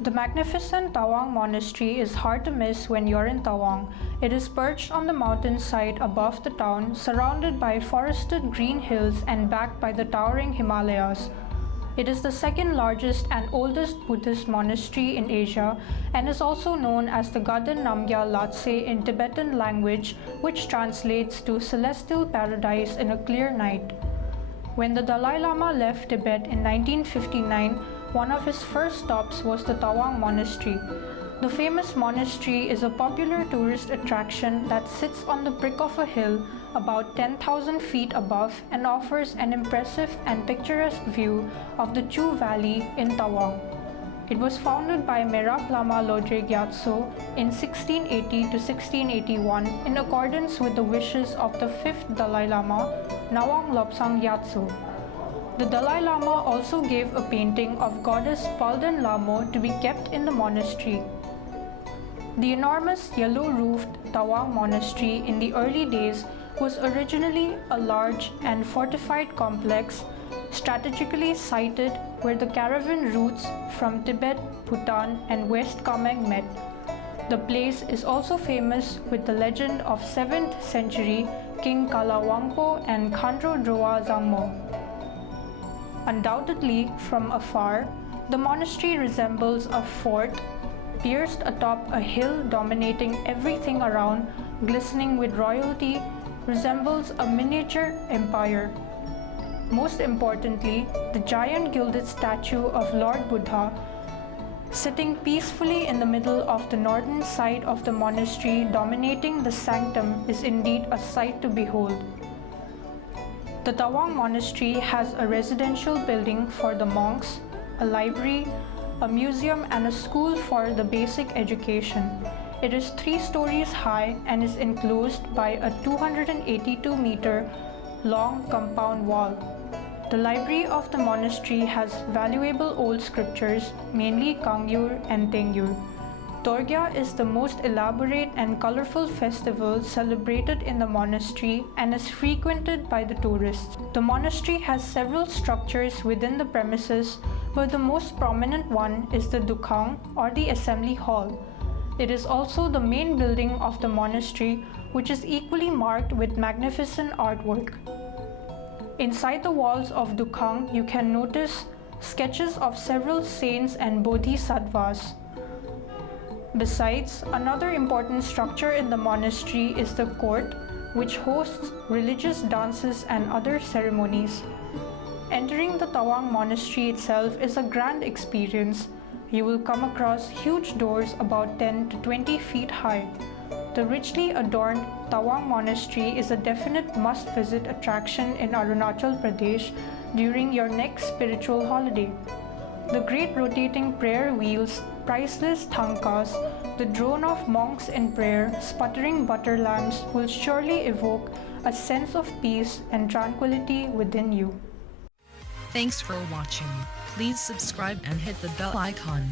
The magnificent Tawang Monastery is hard to miss when you're in Tawang. It is perched on the mountainside above the town, surrounded by forested green hills and backed by the towering Himalayas. It is the second largest and oldest Buddhist monastery in Asia and is also known as the Gadan Namgya Latse in Tibetan language, which translates to celestial paradise in a clear night. When the Dalai Lama left Tibet in 1959, one of his first stops was the Tawang Monastery. The famous monastery is a popular tourist attraction that sits on the brick of a hill about 10,000 feet above and offers an impressive and picturesque view of the Chu Valley in Tawang. It was founded by Merap Lama Lodre Gyatso in 1680 to 1681 in accordance with the wishes of the 5th Dalai Lama, Nawang Lobsang Gyatso. The Dalai Lama also gave a painting of goddess Palden Lamo to be kept in the monastery. The enormous yellow-roofed Tawang Monastery in the early days was originally a large and fortified complex strategically sited where the caravan routes from Tibet, Bhutan and West Kameng met. The place is also famous with the legend of 7th century King Kala Wangpo and Khandro Droa Zangmo. Undoubtedly, from afar, the monastery resembles a fort pierced atop a hill dominating everything around, glistening with royalty, resembles a miniature empire. Most importantly, the giant gilded statue of Lord Buddha, sitting peacefully in the middle of the northern side of the monastery dominating the sanctum, is indeed a sight to behold. The Tawang Monastery has a residential building for the monks, a library, a museum and a school for the basic education. It is 3 stories high and is enclosed by a 282-meter long compound wall. The library of the monastery has valuable old scriptures, mainly Kangyur and Tengyur. Dorgya is the most elaborate and colorful festival celebrated in the monastery and is frequented by the tourists. The monastery has several structures within the premises, but the most prominent one is the Dukhang or the assembly hall. It is also the main building of the monastery, which is equally marked with magnificent artwork. Inside the walls of Dukhang, you can notice sketches of several saints and bodhisattvas. Besides, another important structure in the monastery is the court, which hosts religious dances and other ceremonies. Entering the Tawang Monastery itself is a grand experience. You will come across huge doors about 10 to 20 feet high. The richly adorned Tawang Monastery is a definite must-visit attraction in Arunachal Pradesh during your next spiritual holiday. The great rotating prayer wheels, priceless thangkas, the drone of monks in prayer, sputtering butter lamps will surely evoke a sense of peace and tranquility within you. Thanks for watching. Please subscribe and hit the bell icon.